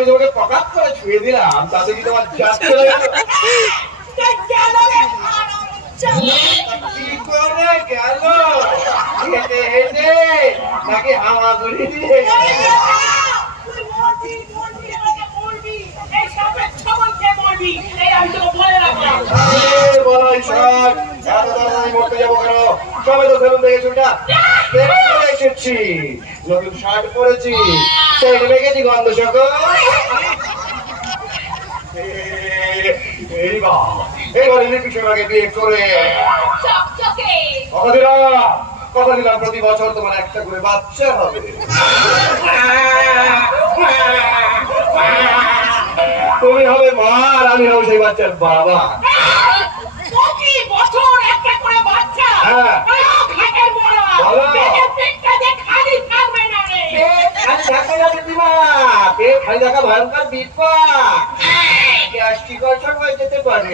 আমি তোমাকে পকাত করে ছুঁয়ে দিলাম তাতে কি তোমার জাত চলে গেল? কি করে গেল? হেঁটে হেঁটে নাকি হামাগুড়ি দিয়ে? নতুন শার্ট পরেছি সেটা রেখেছি গন্ধ সকল এইবার ইলেকট্রিশিয়ান আগে বিয়ে করে কথা দিলাম প্রতি বছর তোমার একটা করে বাচ্চা হবে। তুমি হবে মা আর আমি হবো সেই বাচ্চার বাবা। ভয়ঙ্কর বিপদ গ্যাস্ট্রিক আলসার হয়ে যেতে পারে।